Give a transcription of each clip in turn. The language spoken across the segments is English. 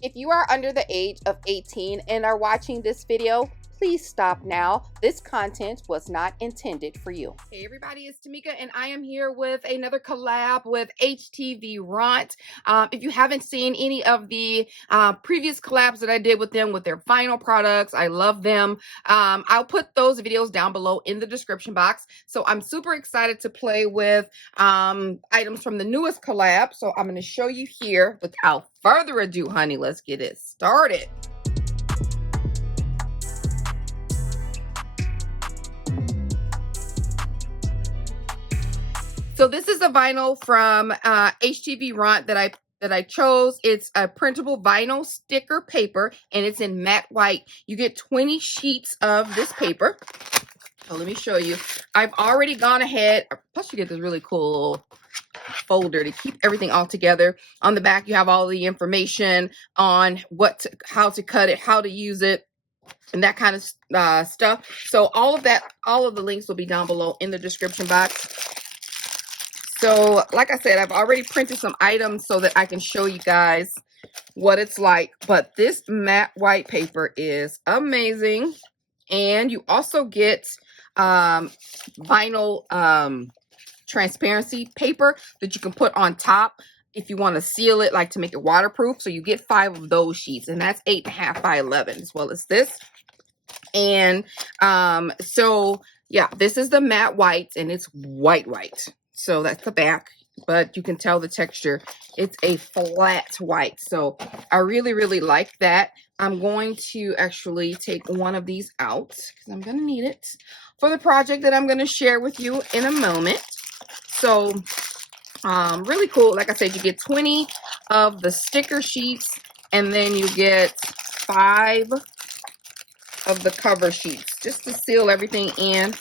If you are under the age of 18 and are watching this video, please stop now. This content was not intended for you. Hey everybody, it's TMIKA and I am here with another collab with HTVRONT. If you haven't seen any of the previous collabs that I did with them with their vinyl products, I love them. I'll put those videos down below in the description box. So I'm super excited to play with items from the newest collab. So I'm going to show you here. Without further ado, honey, let's get it started. So this is a vinyl from HTVRONT that I chose. It's a printable vinyl sticker paper, and it's in matte white. You get 20 sheets of this paper. So let me show you. I've already gone ahead. Plus, you get this really cool little folder to keep everything all together. On the back, you have all the information on how to cut it, how to use it, and that kind of stuff. So all of the links will be down below in the description box. So, like I said, I've already printed some items so that I can show you guys what it's like. But this matte white paper is amazing. And you also get vinyl transparency paper that you can put on top if you want to seal it, like to make it waterproof. So you get 5 of those sheets, and that's 8.5 by 11, as well as this. And so, yeah, this is the matte white, and it's white. So that's the back, but you can tell the texture. It's a flat white. So I really like that. I'm going to actually take one of these out because I'm going to need it for the project that I'm going to share with you in a moment. So really cool. Like I said, you get 20 of the sticker sheets, and then you get 5 of the cover sheets just to seal everything in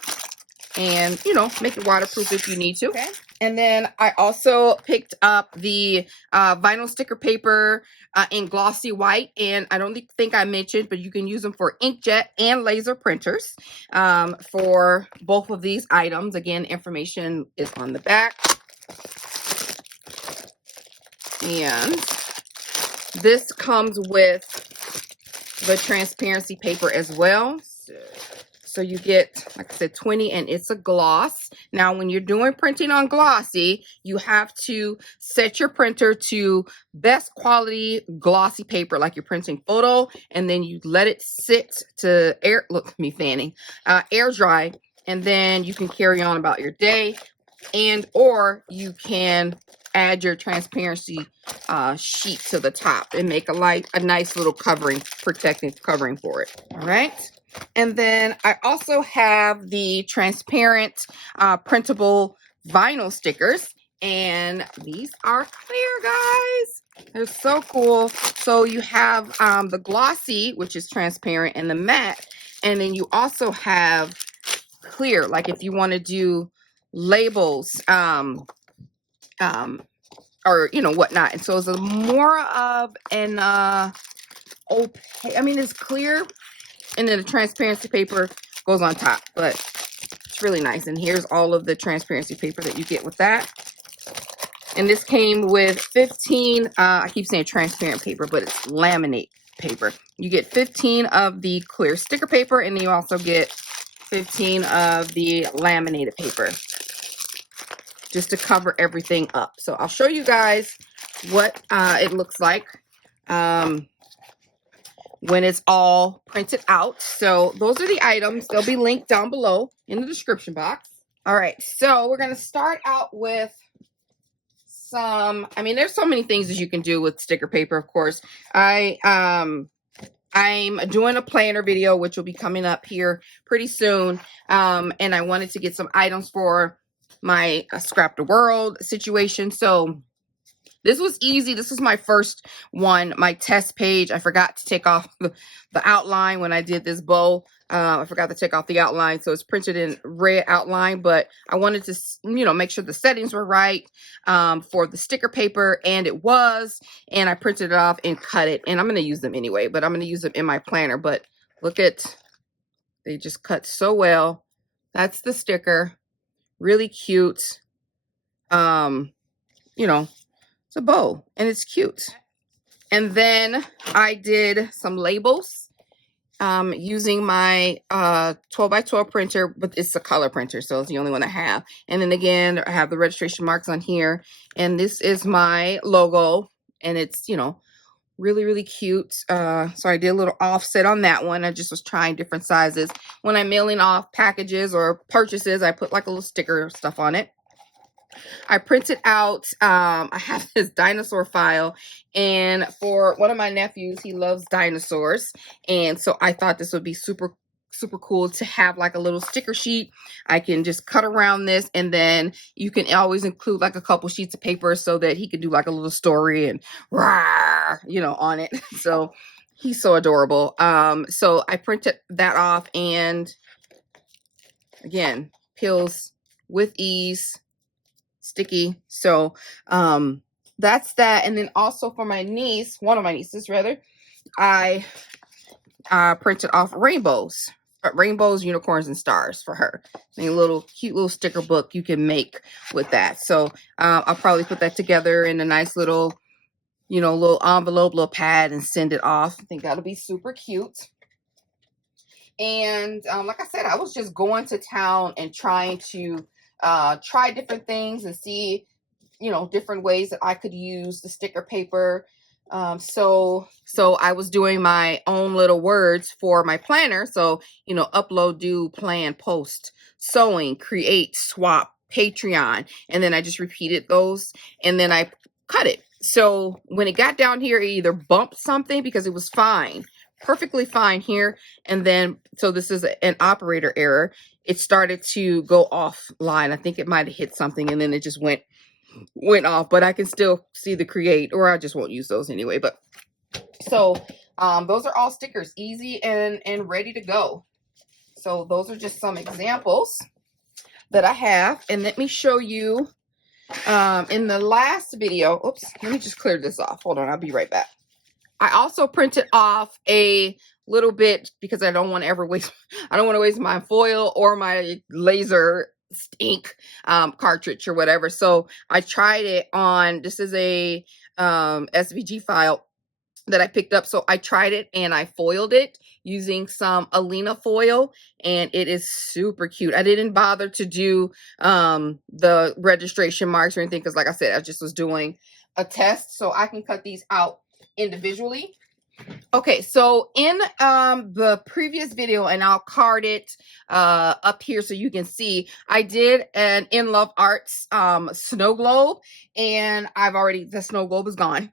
and, you know, make it waterproof if you need to. Okay. And then I also picked up the vinyl sticker paper in glossy white. And I don't think I mentioned, but you can use them for inkjet and laser printers for both of these items. Again, information is on the back. And this comes with the transparency paper as well. So you get, like I said, 20, and it's a gloss. Now, when you're doing printing on glossy, you have to set your printer to best quality glossy paper, like you're printing photo, and then you let it sit to air, look at me fanning, air dry, and then you can carry on about your day, or you can add your transparency sheet to the top and make a nice little covering, protective covering for it. All right. And then I also have the transparent printable vinyl stickers, and these are clear, guys. They're so cool. So you have the glossy, which is transparent, and the matte, and then you also have clear, like if you want to do labels or you know whatnot. And so it's more of an opaque, I mean, it's clear, and then the transparency paper goes on top, but it's really nice. And here's all of the transparency paper that you get with that. And this came with 15, I keep saying transparent paper, but it's laminate paper. You get 15 of the clear sticker paper, and then you also get 15 of the laminated paper just to cover everything up. So I'll show you guys what it looks like when it's all printed out. So those are the items. They'll be linked down below in the description box. All right, so we're going to start out with some, I mean, there's so many things that you can do with sticker paper, of course. I'm doing a planner video, which will be coming up here pretty soon. And I wanted to get some items for my Scrap the World situation. So this was easy. This was my first one, my test page. I forgot to take off the outline when I did this bow. I forgot to take off the outline, so it's printed in red outline, but I wanted to, you know, make sure the settings were right for the sticker paper, and it was, and I printed it off and cut it, and I'm going to use them anyway, but I'm going to use them in my planner. But look at, they just cut so well. That's the sticker. Really cute. You know, it's a bow, and it's cute. And then I did some labels using my 12x12 printer, but it's a color printer, so it's the only one I have. And then again, I have the registration marks on here, and this is my logo, and it's, you know, really, really cute. So I did a little offset on that one. I just was trying different sizes. When I'm mailing off packages or purchases, I put like a little sticker or stuff on it. I printed out, I have this dinosaur file, and for one of my nephews, he loves dinosaurs, and so I thought this would be super cool to have like a little sticker sheet. I can just cut around this, and then you can always include like a couple sheets of paper so that he could do like a little story and rah, you know, on it. So he's so adorable. So I printed that off, and again, peels with ease, sticky. So that's that. And then also for my niece, one of my nieces rather, I printed off rainbows, unicorns, and stars for her. A little cute little sticker book you can make with that. So I'll probably put that together in a nice little, you know, little envelope, little pad, and send it off. I think that'll be super cute. And like I said, I was just going to town and trying to try different things and see, you know, different ways that I could use the sticker paper. So I was doing my own little words for my planner. So, you know, upload, do, plan, post, sewing, create, swap, Patreon. And then I just repeated those, and then I cut it. So when it got down here, it either bumped something because it was fine, perfectly fine here. And then, so this is an operator error. It started to go offline. I think it might have hit something, and then it just went off, but I can still see the create, or I just won't use those anyway. But so those are all stickers, easy and ready to go. So those are just some examples that I have. And let me show you in the last video, oops, let me just clear this off. Hold on, I'll be right back. I also printed off a little bit because I don't want to waste my foil or my laser ink cartridge or whatever. So I tried it on, this is a SVG file that I picked up. So I tried it and I foiled it using some Alina foil, and it is super cute. I didn't bother to do the registration marks or anything because, like I said, I just was doing a test. So I can cut these out individually. Okay, so in the previous video, and I'll card it up here so you can see, I did an In Love Arts snow globe, and the snow globe is gone.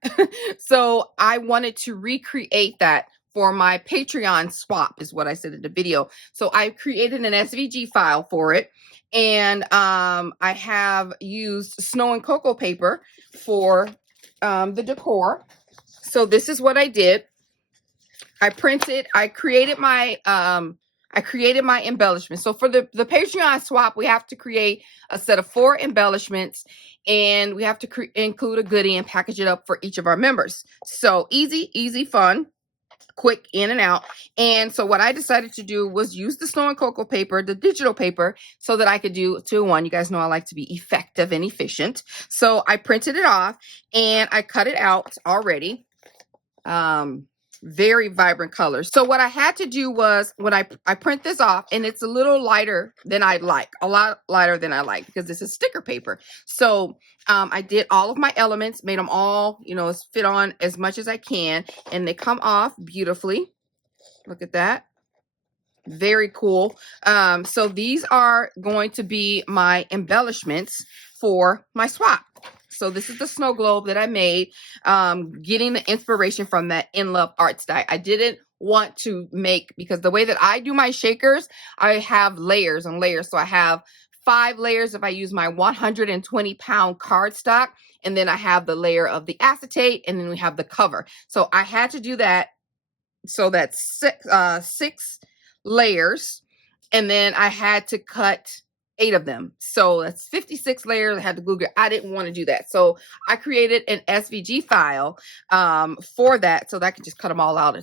So I wanted to recreate that for my Patreon swap, is what I said in the video. So I created an SVG file for it, and I have used snow and cocoa paper for the decor. So this is what I did. I created my embellishment. So for the Patreon swap, we have to create a set of 4 embellishments, and we have to include a goodie and package it up for each of our members. So easy, fun, quick, in and out. And so what I decided to do was use the snow and cocoa paper, the digital paper, so that I could do 2-in-1. You guys know I like to be effective and efficient. So I printed it off and I cut it out already. Very vibrant colors. So what I had to do was, when I print this off, and it's a little lighter than I'd like, a lot lighter than I like, because this is sticker paper. So I did all of my elements, made them all, you know, fit on as much as I can, and they come off beautifully. Look at that. Very cool. So these are going to be my embellishments for my swap. So this is the snow globe that I made, getting the inspiration from that In Love Arts die. I didn't want to make, because the way that I do my shakers, I have layers and layers. So I have 5 layers if I use my 120-pound cardstock, and then I have the layer of the acetate, and then we have the cover. So I had to do that. So that's 6 layers, and then I had to cut 8 of them. So that's 56 layers. I had to glue it. I didn't want to do that. So I created an SVG file for that so that I could just cut them all out.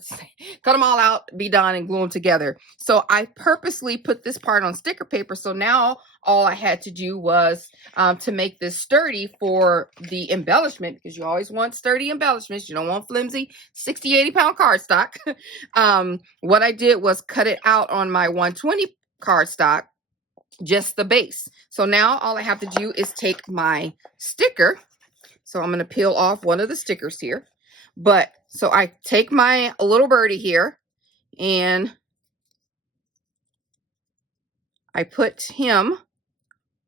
Cut them all out, be done, and glue them together. So I purposely put this part on sticker paper. So now all I had to do was to make this sturdy for the embellishment, because you always want sturdy embellishments. You don't want flimsy 60, 80 pound cardstock. What I did was cut it out on my 120 cardstock, just the base. So now all I have to do is take my sticker. So I'm going to peel off one of the stickers here. But so I take my little birdie here and I put him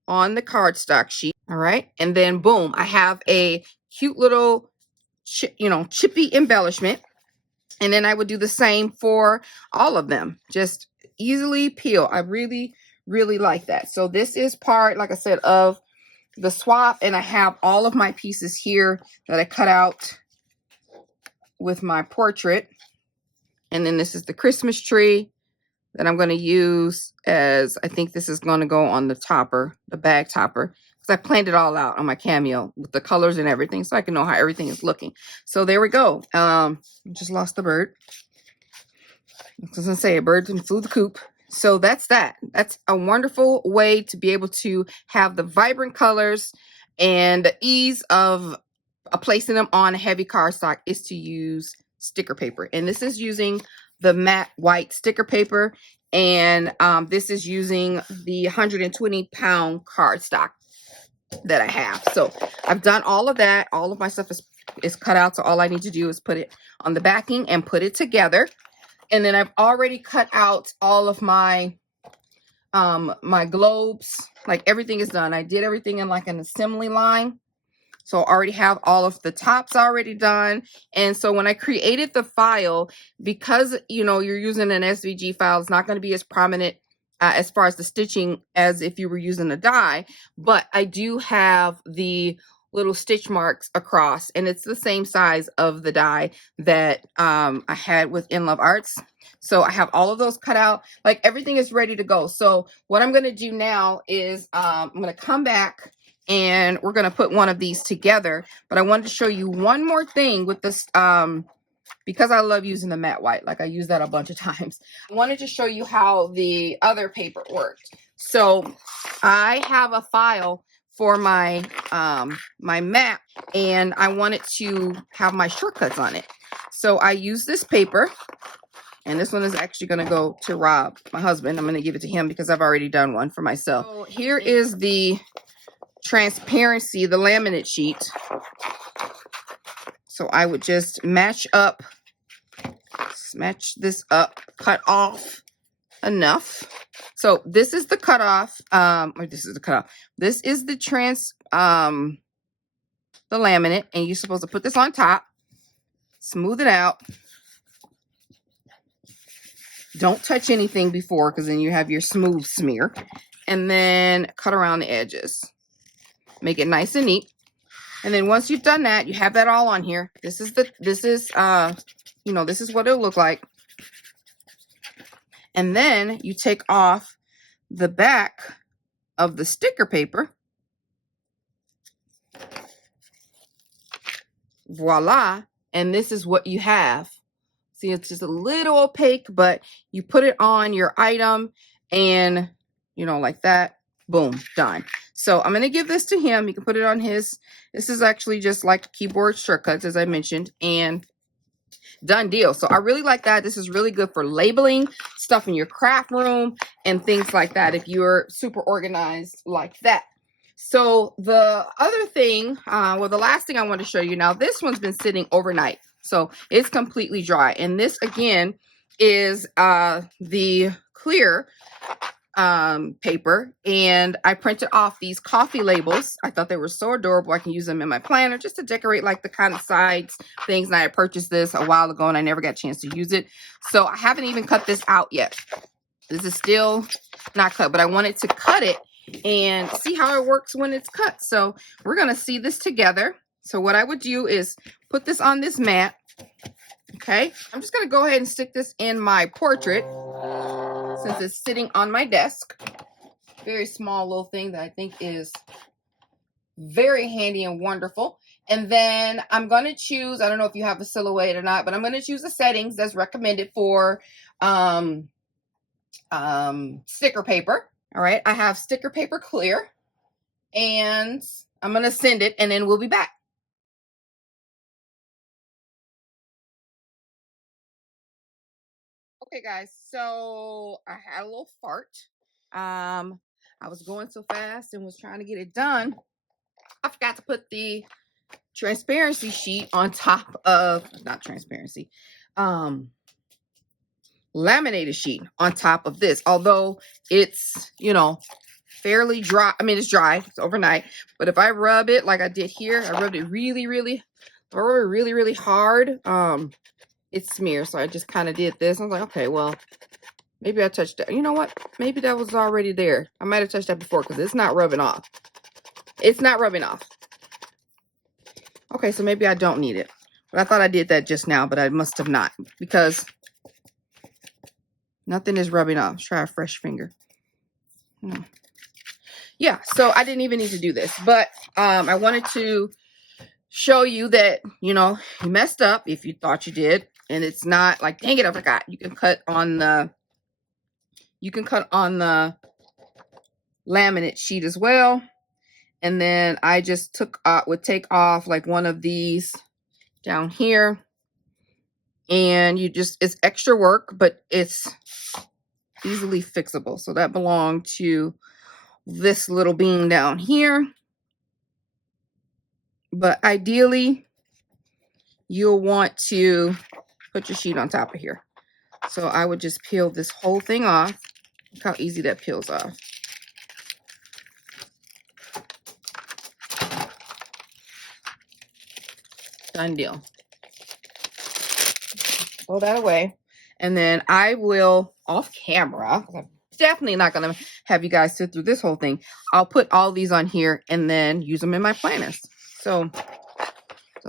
on the cardstock sheet. All right. And then boom, I have a cute little, chippy embellishment. And then I would do the same for all of them. Just easily peel. I really like that. So this is part, like I said, of the swap, and I have all of my pieces here that I cut out with my portrait. And then this is the Christmas tree that I'm going to use as, I think this is going to go on the topper, the bag topper, because I planned it all out on my Cameo with the colors and everything, so I can know how everything is looking. So there we go. Just lost the bird. I was going to say a bird flew the coop. So that's that. That's a wonderful way to be able to have the vibrant colors, and the ease of placing them on a heavy cardstock is to use sticker paper. And this is using the matte white sticker paper, and this is using the 120 pound cardstock that I have. So I've done all of that. All of my stuff is cut out. So all I need to do is put it on the backing and put it together. And then I've already cut out all of my my globes. Like everything is done. I did everything in like an assembly line. So I already have all of the tops already done. And so when I created the file, because you're using an SVG file, it's not going to be as prominent as far as the stitching as if you were using a die. But I do have the little stitch marks across, and it's the same size of the die that I had with In Love Arts. So I have all of those cut out. Like everything is ready to go. So what I'm going to do now is I'm going to come back and we're going to put one of these together. But I wanted to show you one more thing with this, because I love using the matte white. Like I use that a bunch of times. I wanted to show you how the other paper worked. So I have a file for my my map, and I wanted to have my shortcuts on it. So I use this paper, and this one is actually going to go to Rob, my husband. I'm going to give it to him because I've already done one for myself. So here is the transparency, the laminate sheet. So I would just match this up, cut off enough. So this is the cutoff, or this is the cutoff. This is the the laminate, and you're supposed to put this on top, smooth it out. Don't touch anything before, because then you have your smooth smear, and then cut around the edges. Make it nice and neat. And then once you've done that, you have that all on here. This is what it'll look like. And then you take off the back of the sticker paper. Voila. And this is what you have. See, it's just a little opaque, but you put it on your item and, like that. Boom, done. So I'm going to give this to him. You can put it on his. This is actually just like keyboard shortcuts, as I mentioned, and done deal. So I really like that. This is really good for labeling stuff in your craft room and things like that, if you're super organized like that. So the other thing, the last thing I want to show you now, this one's been sitting overnight. So it's completely dry. And this, again, is the clear paper, and I printed off these coffee labels. I thought they were so adorable. I can use them in my planner just to decorate like the kind of sides things. And I had purchased this a while ago and I never got a chance to use it. So I haven't even cut this out yet. This is still not cut, but I wanted to cut it and see how it works when it's cut. So we're going to see this together. So what I would do is put this on this mat. Okay. I'm just going to go ahead and stick this in my portrait, since it's sitting on my desk. Very small little thing that I think is very handy and wonderful. And then I'm going to choose, I don't know if you have the silhouette or not, but I'm going to choose the settings that's recommended for sticker paper. All right, I have sticker paper clear, and I'm going to send it, and then we'll be back. Okay, guys, so I had a little fart. I was going so fast and was trying to get it done. I forgot to put the transparency sheet on top of, not transparency, laminated sheet on top of this. Although it's, you know, fairly dry. I mean, it's dry, it's overnight. But if I rub it like I did here, I rubbed it really hard, it smears. So I just kind of did this. I was like, okay, well, maybe I touched that. You know what? Maybe that was already there. I might have touched that before because it's not rubbing off. It's not rubbing off. Okay, so maybe I don't need it. But I thought I did that just now, but I must have not, because nothing is rubbing off. Let's try a fresh finger. No. Yeah, so I didn't even need to do this, but I wanted to show you that, you know, you messed up if you thought you did, and it's not like, dang it, I forgot. You can cut on the laminate sheet as well. And then I just would take off like one of these down here, and it's extra work, but it's easily fixable. So that belonged to this little bean down here. But ideally, you'll want to put your sheet on top of here. So I would just peel this whole thing off. Look how easy that peels off. Done deal. Throw that away. And then I will, off camera, I'm definitely not going to have you guys sit through this whole thing. I'll put all these on here and then use them in my planners. So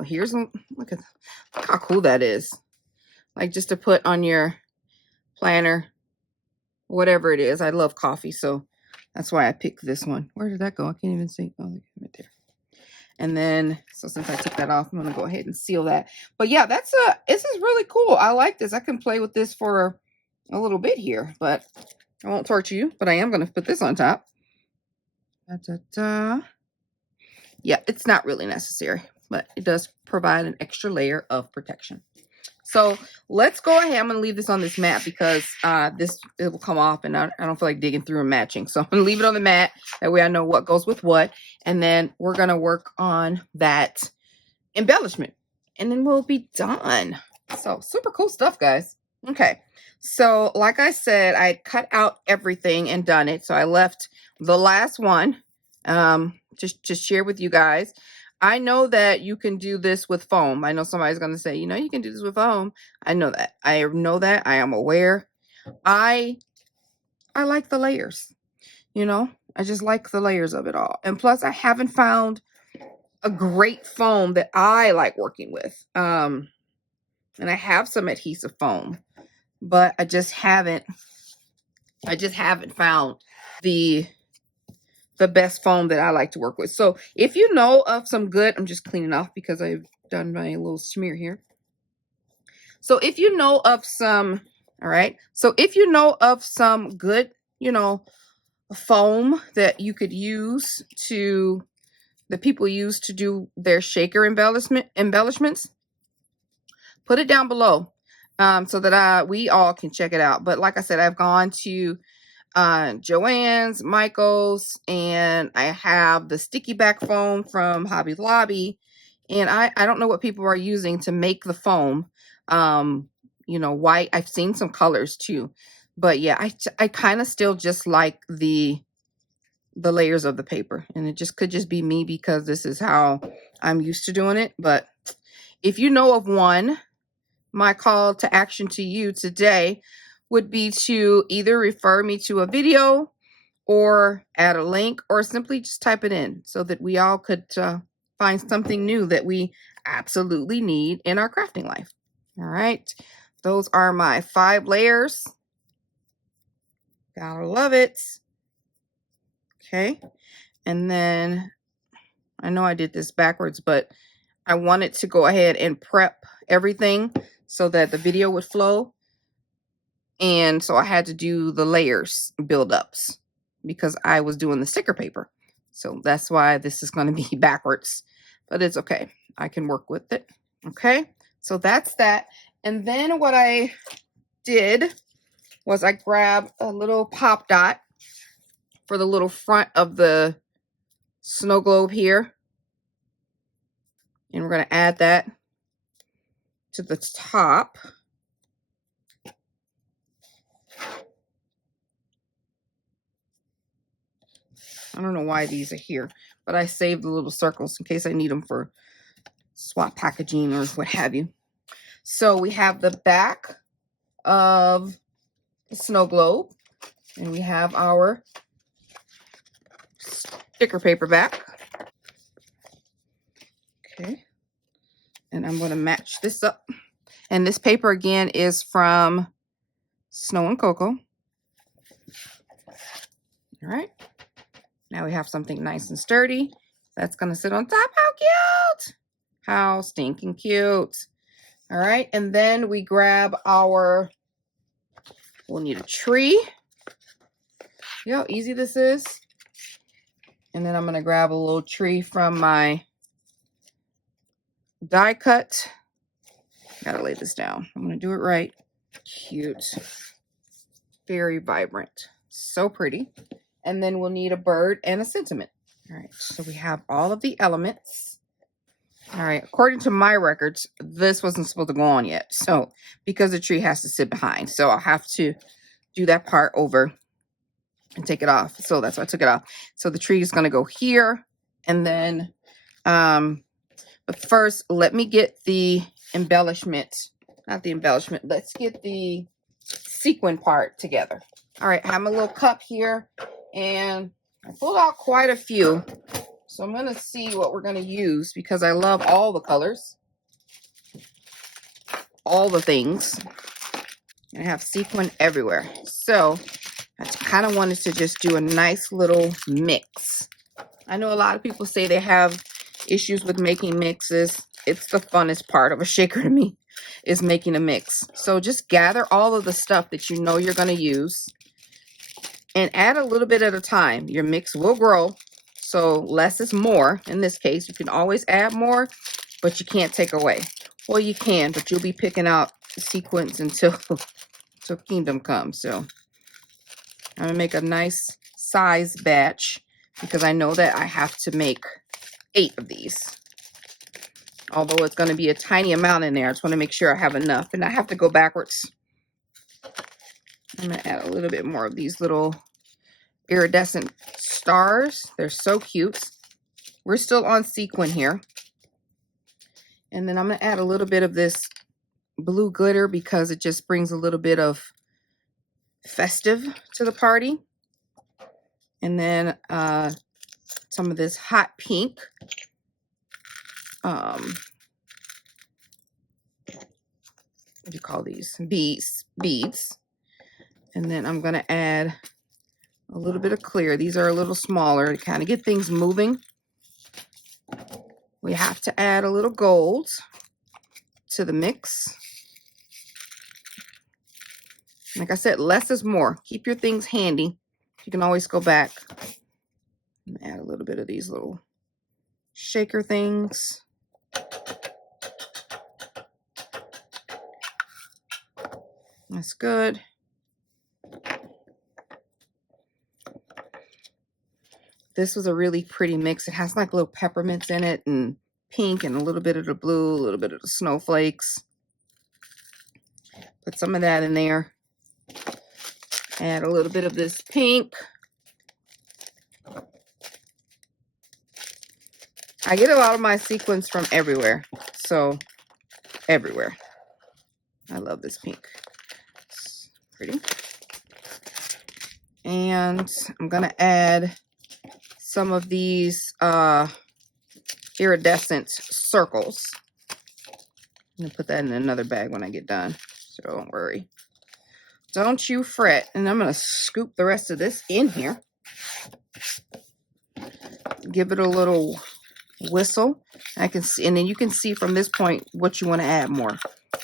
here's, look how cool that is. Like, just to put on your planner, whatever it is. I love coffee, so that's why I picked this one. Where did that go? I can't even see. Oh, right there. And then, so since I took that off, I'm going to go ahead and seal that. But yeah, this is really cool. I like this. I can play with this for a little bit here, but I won't torture you. But I am going to put this on top. Yeah, it's not really necessary, but it does provide an extra layer of protection. So let's go ahead. I'm going to leave this on this mat because it will come off, and I don't feel like digging through and matching. So I'm going to leave it on the mat. That way I know what goes with what. And then we're going to work on that embellishment, and then we'll be done. So super cool stuff, guys. Okay. So like I said, I cut out everything and done it. So I left the last one just to share with you guys. I know that you can do this with foam. I know somebody's going to say, you know, you can do this with foam. I know that. I know that. I am aware. I like the layers. You know, I just like the layers of it all. And plus, I haven't found a great foam that I like working with. And I have some adhesive foam, but I just haven't found the best foam that I like to work with. So if you know of some good, I'm just cleaning off because I've done my little smear here. So if you know of some, all right. So if you know of some good, you know, foam that you could use that people use to do their shaker embellishments, put it down below so that we all can check it out. But like I said, I've gone to Joann's, Michael's, and I have the sticky back foam from Hobby Lobby, and I don't know what people are using to make the foam. You know, white. I've seen some colors too, but yeah, I kind of still just like the layers of the paper, and it just could just be me because this is how I'm used to doing it. But if you know of one, my call to action to you today would be to either refer me to a video or add a link, or simply just type it in so that we all could find something new that we absolutely need in our crafting life. All right. Those are my 5 layers. Gotta love it. Okay. And then I know I did this backwards, but I wanted to go ahead and prep everything so that the video would flow. And so I had to do the layers build-ups because I was doing the sticker paper. So that's why this is going to be backwards, but it's okay. I can work with it. Okay, so that's that. And then what I did was I grabbed a little pop dot for the little front of the snow globe here. And we're going to add that to the top. I don't know why these are here, but I saved the little circles in case I need them for swap packaging or what have you. So we have the back of the snow globe, and we have our sticker paper back. Okay, and I'm going to match this up. And this paper again is from Snow and Cocoa. All right, now we have something nice and sturdy that's going to sit on top. How cute! How stinking cute! All right, and then we grab our, we'll need a tree. See how easy this is? And then I'm going to grab a little tree from my die cut. Gotta lay this down. I'm going to do it right. Cute. Very vibrant. So pretty. And then we'll need a bird and a sentiment. All right, so we have all of the elements. All right, according to my records, this wasn't supposed to go on yet. So, because the tree has to sit behind. So, I'll have to do that part over and take it off. So, that's why I took it off. So, the tree is going to go here. And then, but first, let me get the embellishment. Not the embellishment. Let's get the sequin part together. All right, I have my little cup here. And I pulled out quite a few. So I'm going to see what we're going to use because I love all the colors. All the things. I have sequin everywhere. So I kind of wanted to just do a nice little mix. I know a lot of people say they have issues with making mixes. It's the funnest part of a shaker to me, is making a mix. So just gather all of the stuff that you know you're going to use and add a little bit at a time. Your mix will grow. So less is more. In this case, you can always add more, but you can't take away. Well, you can, but you'll be picking out sequins until kingdom comes. So I'm gonna make a nice size batch because I know that I have to make 8 of these. Although it's gonna be a tiny amount in there, I just want to make sure I have enough. And I have to go backwards. I'm gonna add a little bit more of these little iridescent stars. They're so cute. We're still on sequin here. And then I'm going to add a little bit of this blue glitter because it just brings a little bit of festive to the party. And then some of this hot pink. What do you call these? Beads. And then I'm going to add a little bit of clear. These are a little smaller to kind of get things moving. We have to add a little gold to the mix. Like I said, less is more. Keep your things handy. You can always go back and add a little bit of these little shaker things. That's good. This was a really pretty mix. It has like little peppermints in it and pink and a little bit of the blue, a little bit of the snowflakes. Put some of that in there. Add a little bit of this pink. I get a lot of my sequins from everywhere. So, everywhere. I love this pink. It's pretty. And I'm going to add some of these iridescent circles. I'm going to put that in another bag when I get done. So don't worry. Don't you fret. And I'm going to scoop the rest of this in here. Give it a little whistle. I can see, and then you can see from this point what you want to add more.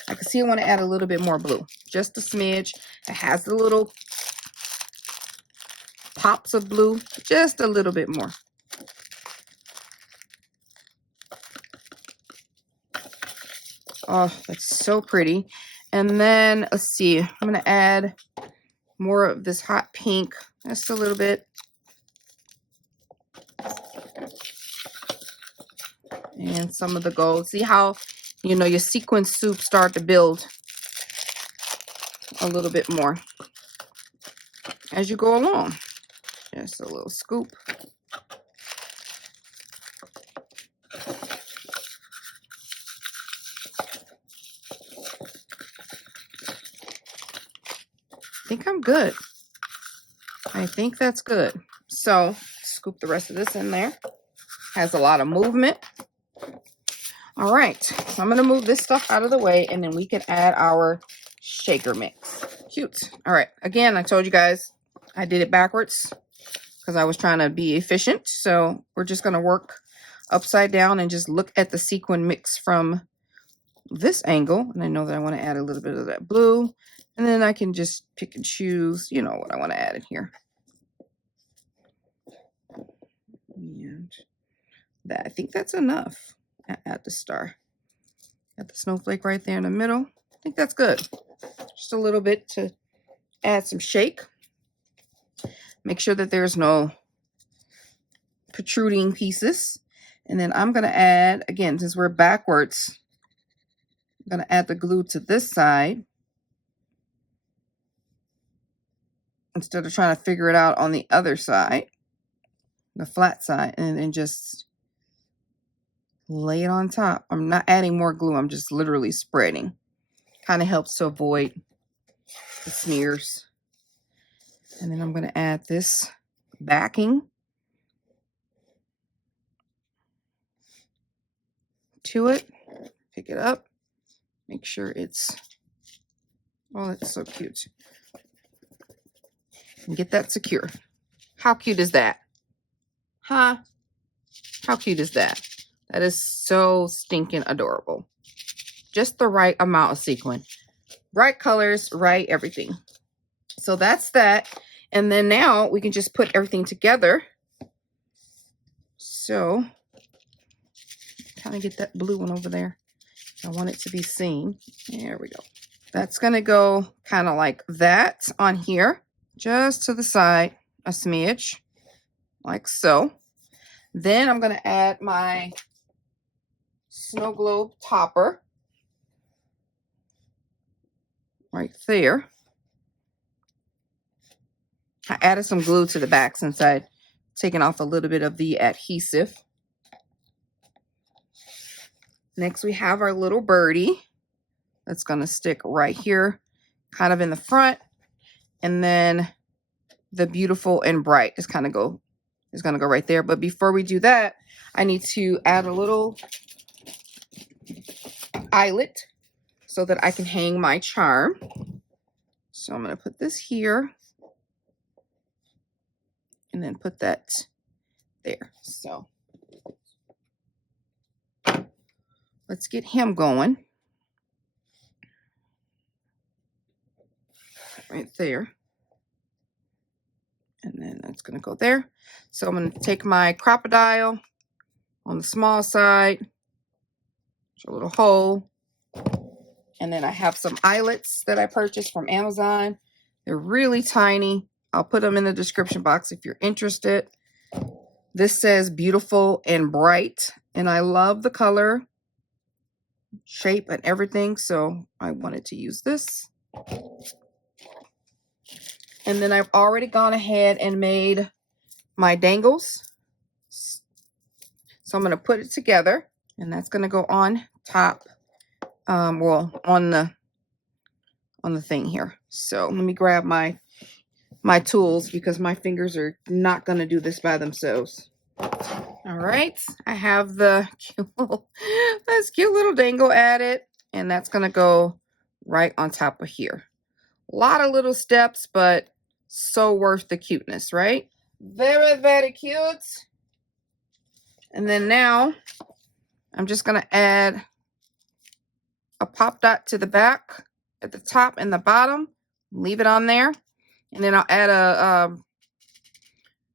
I can see I want to add a little bit more blue, just a smidge. It has the little pops of blue, just a little bit more. Oh, that's so pretty. And then let's see, I'm going to add more of this hot pink, just a little bit. And some of the gold. See how, you know, your sequin soup start to build a little bit more as you go along. Just a little scoop. I think I'm good. I think that's good. So scoop the rest of this in there. Has a lot of movement. All right, so I'm gonna move this stuff out of the way and then we can add our shaker mix. Cute. All right, again, I told you guys I did it backwards because I was trying to be efficient. So we're just gonna work upside down and just look at the sequin mix from this angle. And I know that I want to add a little bit of that blue, and then I can just pick and choose, you know, what I want to add in here. And that, I think that's enough. Add the star. Got the snowflake right there in the middle. I think that's good. Just a little bit to add some shake. Make sure that there's no protruding pieces. And then I'm going to add, again, since we're backwards, I'm going to add the glue to this side instead of trying to figure it out on the other side, the flat side, and then just lay it on top. I'm not adding more glue. I'm just literally spreading. Kind of helps to avoid the smears. And then I'm going to add this backing to it. Pick it up. Make sure it's, oh, that's so cute. And get that secure. How cute is that? Huh? How cute is that? That is so stinking adorable. Just the right amount of sequin. Right colors, right everything. So that's that. And then now we can just put everything together. So, kind of get that blue one over there. I want it to be seen. There we go. That's going to go kind of like that on here. Just to the side, a smidge. Like so. Then I'm going to add my snow globe topper. Right there. I added some glue to the back since I'd taken off a little bit of the adhesive. Next we have our little birdie that's going to stick right here, kind of in the front. And then the beautiful and bright is going to go right there. But before we do that, I need to add a little eyelet so that I can hang my charm. So I'm going to put this here and then put that there. So let's get him going. Right there. And then that's going to go there. So I'm going to take my crocodile on the small side, a little hole. And then I have some eyelets that I purchased from Amazon. They're really tiny. I'll put them in the description box if you're interested. This says beautiful and bright. And I love the color, shape, and everything. So I wanted to use this. And then I've already gone ahead and made my dangles. So I'm going to put it together. And that's going to go on top. Well, on the thing here. So let me grab my tools because my fingers are not going to do this by themselves. All right, I have the this cute little dangle added, and that's going to go right on top of here. A lot of little steps, but so worth the cuteness, right? Very, very cute. And then now I'm just going to add a pop dot to the back at the top and the bottom. Leave it on there. And then I'll add a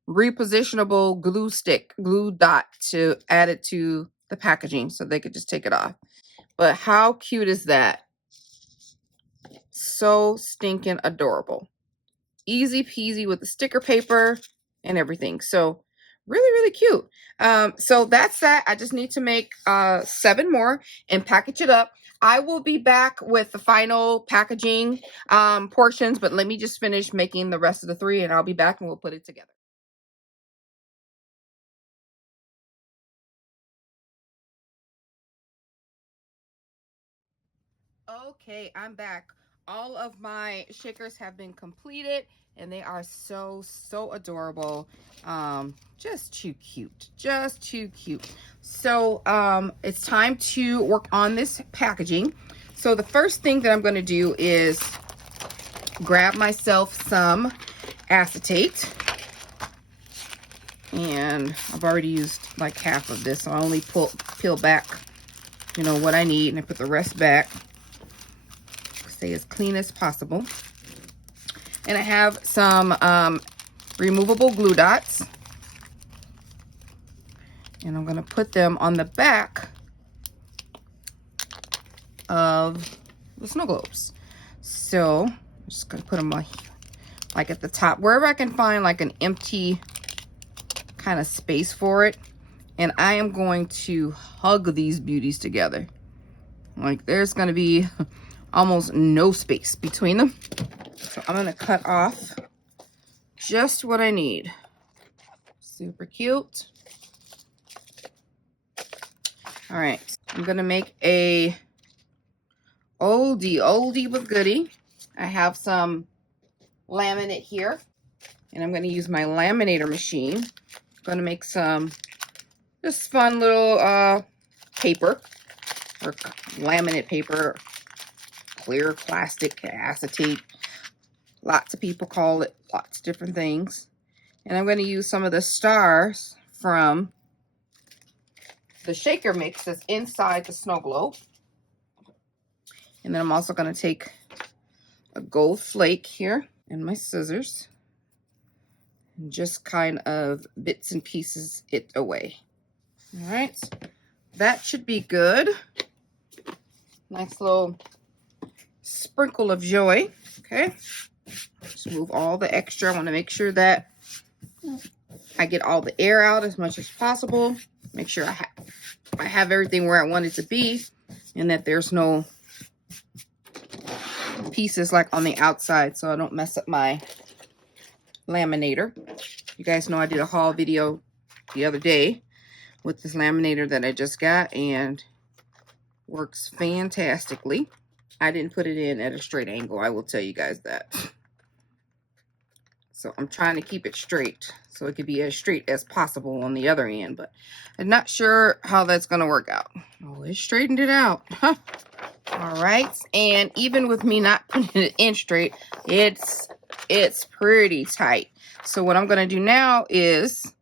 repositionable glue dot to add it to the packaging so they could just take it off. But how cute is that? So stinking adorable. Easy peasy with the sticker paper and everything. So really, really cute. So that's that. I just need to make 7 more and package it up. I will be back with the final packaging portions, but let me just finish making the rest of the 3 and I'll be back and we'll put it together. Okay, I'm back. All of my shakers have been completed and they are so adorable. Just too cute, just too cute. So it's time to work on this packaging. So the first thing that I'm going to do is grab myself some acetate, and I've already used like half of this, so I only peel back, you know, what I need, and I put the rest back. Stay as clean as possible. And I have some removable glue dots, and I'm going to put them on the back of the snow globes. So I'm just going to put them like at the top, wherever I can find like an empty kind of space for it. And I am going to hug these beauties together. Like there's going to be almost no space between them. So I'm going to cut off just what I need. Super cute. All right, I'm going to make a oldie but goodie. I have some laminate here, and I'm going to use my laminator machine. I'm going to make some just fun little paper, or laminate paper, clear plastic acetate. Lots of people call it lots of different things. And I'm going to use some of the stars from the shaker mix that's inside the snow globe. And then I'm also going to take a gold flake here and my scissors and just kind of bits and pieces it away. All right, that should be good. Nice little sprinkle of joy. Okay, just move all the extra. I want to make sure that I get all the air out as much as possible. Make sure I have everything where I want it to be, and that there's no pieces like on the outside, so I don't mess up my laminator. You guys know I did a haul video the other day with this laminator that I just got, and works fantastically. I didn't put it in at a straight angle, I will tell you guys that. So I'm trying to keep it straight so it could be as straight as possible on the other end, but I'm not sure how that's going to work out. Oh, it straightened it out. Huh. All right, and even with me not putting it in straight, it's pretty tight. So what I'm going to do now is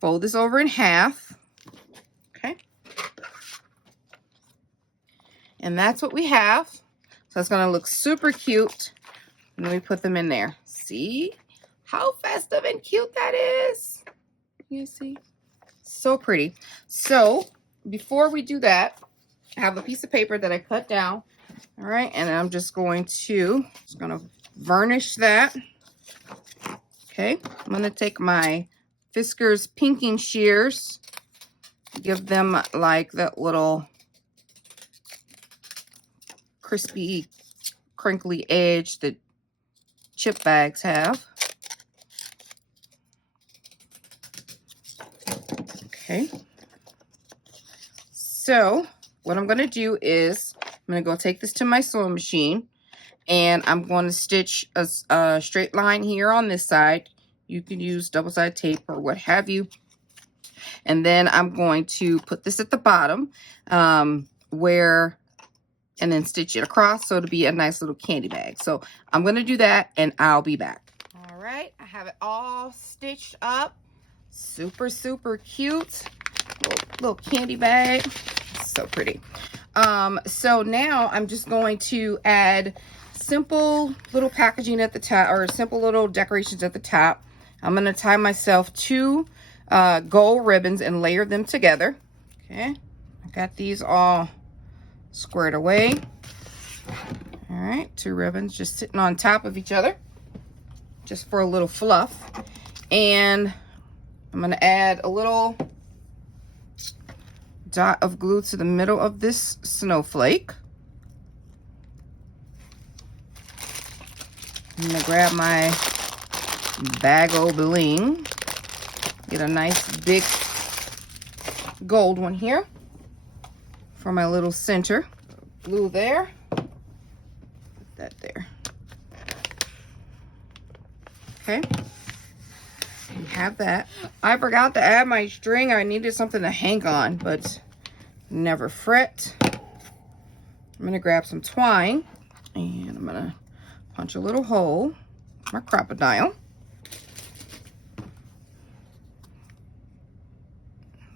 fold this over in half. Okay. And that's what we have. So it's going to look super cute. And then we put them in there. See how festive and cute that is? You see? So pretty. So before we do that, I have a piece of paper that I cut down. All right. And I'm just going to varnish that. Okay. I'm going to take my Fiskars pinking shears. Give them like that little crispy, crinkly edge that chip bags have. Okay. So what I'm going to do is I'm going to go take this to my sewing machine, and I'm going to stitch a straight line here on this side. You can use double-sided tape or what have you. And then I'm going to put this at the bottom and then stitch it across so it'll be a nice little candy bag. So I'm going to do that, and I'll be back. All right, I have it all stitched up. Super, super cute. Little candy bag. So pretty. So now I'm just going to add simple little packaging at the top, or simple little decorations at the top. I'm going to tie myself 2 gold ribbons and layer them together. Okay, I got these all squared away. All right, 2 ribbons just sitting on top of each other, just for a little fluff. And I'm going to add a little dot of glue to the middle of this snowflake. I'm going to grab my bag o' bling, get a nice big gold one here for my little center. Glue there, put that there. Okay, we have that. I forgot to add my string. I needed something to hang on, but never fret. I'm gonna grab some twine and I'm gonna punch a little hole, my crocodile.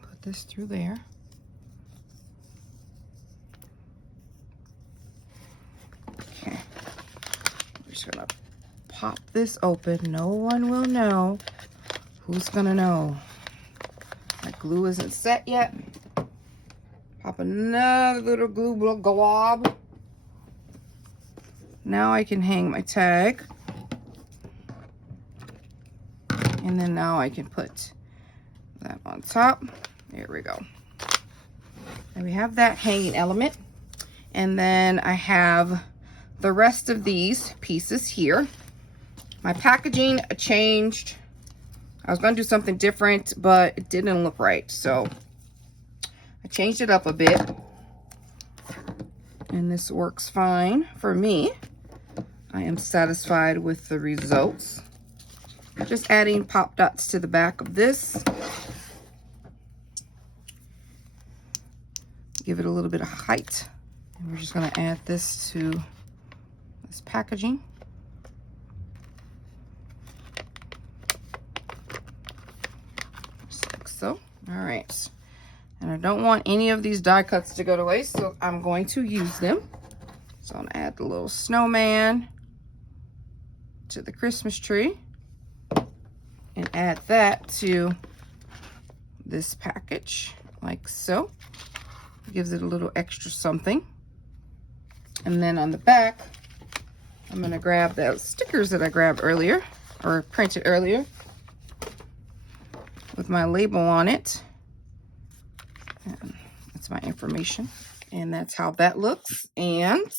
Put this through there. Okay, I'm just gonna pop this open. No one will know. Who's gonna know? My glue isn't set yet. Pop another little glue glob. Now I can hang my tag. And then now I can put that on top. There we go. And we have that hanging element. And then I have the rest of these pieces here. My packaging changed. I was going to do something different, but it didn't look right. So I changed it up a bit. And this works fine for me. I am satisfied with the results. Just adding pop dots to the back of this. Give it a little bit of height. And we're just going to add this to this packaging. Just like so. All right. And I don't want any of these die cuts to go to waste, so I'm going to use them. So I'm going to add the little snowman to the Christmas tree and add that to this package like so. Gives it a little extra something. And then on the back, I'm going to grab those stickers that I grabbed earlier, or printed earlier, with my label on it. And that's my information. And that's how that looks. And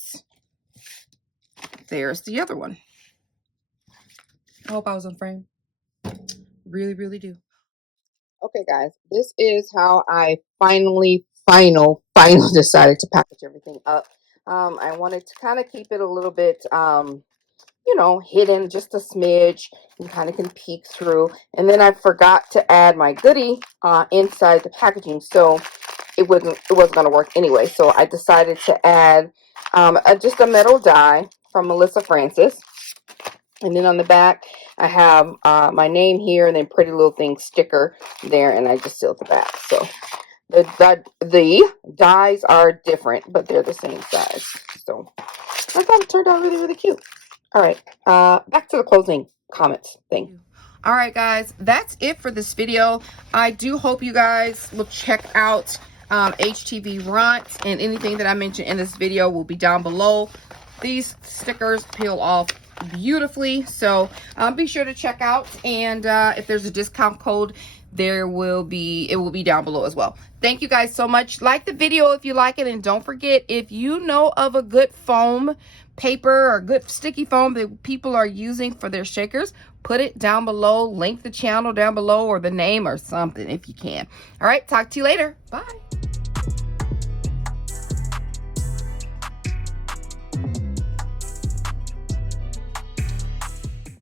there's the other one. I hope I was on frame. Really, really do. Okay, guys, this is how I finally decided to package everything up. I wanted to kind of keep it a little bit, you know, hidden just a smidge. You kind of can peek through. And then I forgot to add my goodie inside the packaging, so it wasn't going to work anyway. So I decided to add just a metal die from Melissa Francis. And then on the back, I have my name here and then pretty little thing sticker there, and I just sealed the back. So the dies are different, but they're the same size. So I thought it turned out really, really cute. All right, back to the closing comments thing. All right, guys, that's it for this video. I do hope you guys will check out HTVRONT, and anything that I mentioned in this video will be down below. These stickers peel off beautifully, so be sure to check out, and if there's a discount code, it will be down below as well. Thank you guys so much. Like the video if you like it, and don't forget, if you know of a good foam paper or good sticky foam that people are using for their shakers, put it down below. Link the channel down below, or the name or something if you can. All right, talk to you later. Bye.